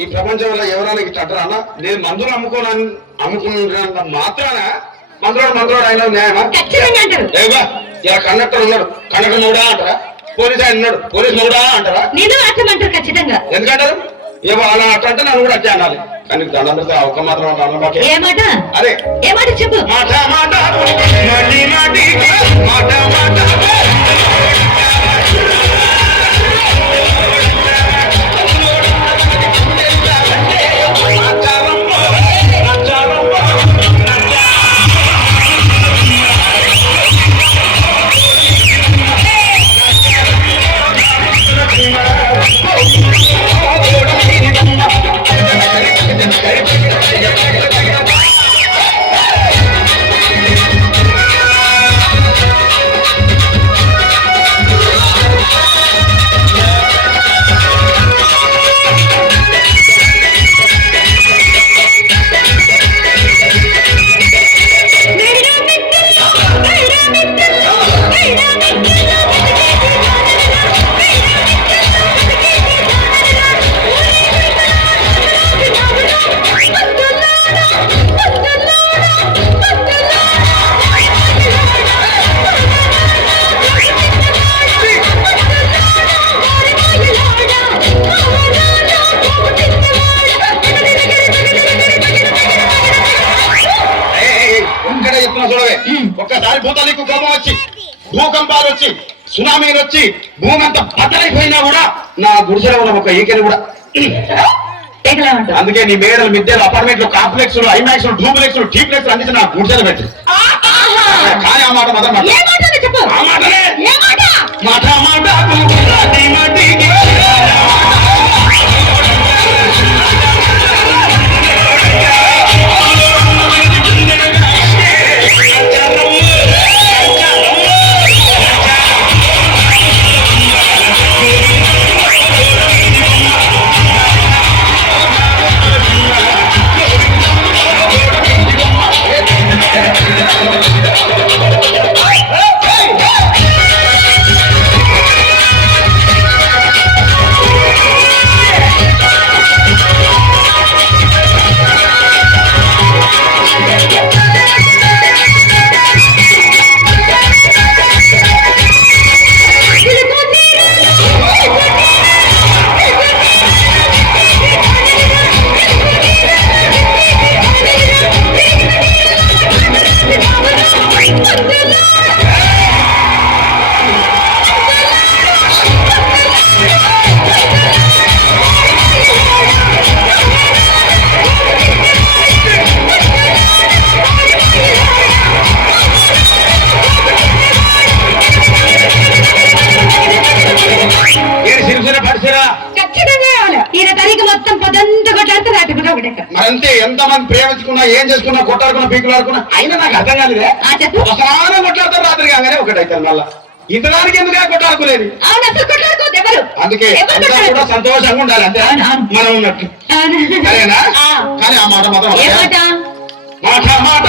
ఈ ప్రపంచంలో ఎవరైనా ఇట్లా అన్న నేను మందులు అమ్ముకున్నంత మాత్రాన మందులోడు ఆయన న్యాయమా? ఏవా ఇలా కండక్టర్ ఉన్నాడు, కండక్టర్ మూడా అంటారా? పోలీస్ ఆయన ఉన్నాడు, పోలీస్ మూడా అంటారా? ఖచ్చితంగా ఎందుకంటారు? ఏమో అలా అట్లంటే నన్ను కూడా అట్టే అనాలి. కానీ దండం పెడితే ఒక్క మాత్రం అదే ఏ మాట చెప్పు. మాట మాట మాటి మాటి మాట మాట ఒక్కసారి భూతానికి కోపం వచ్చి భూకంపాలు వచ్చి సునామీలు వచ్చి భూమి అంతా బద్దలైపోయినా కూడా నా గుడిసెలో ఉన్న ఒక ఈకెని కూడా అందుకే నీ మేడలు మిద్దెలు అపార్ట్మెంట్లు కాంప్లెక్స్ ఐమాక్స్ డూప్లెక్స్ టీప్లెక్స్ అన్ని నా గుడిసెలు పెట్టి కానీ ఆ మాట మాత్రం ఆ మాటనే మాట మాట మరంతే ఎంతమంది ప్రేమించుకున్నా ఏం చేసుకున్నా కొట్టాడుకున్నా పీకులాడుకున్నా అయినా నాకు అర్థం కాలేదే ఒకసారి కొట్లాడతారు రాత్రి కాగానే ఒకటైతే మళ్ళా ఇంతదానికి ఎందుకు కొట్టాడుకునేది అందుకే కూడా సంతోషంగా ఉండాలి అంతే మనం ఉన్నట్టు సరేనా కానీ ఆ మాట మాత్రం మాట మాట మాట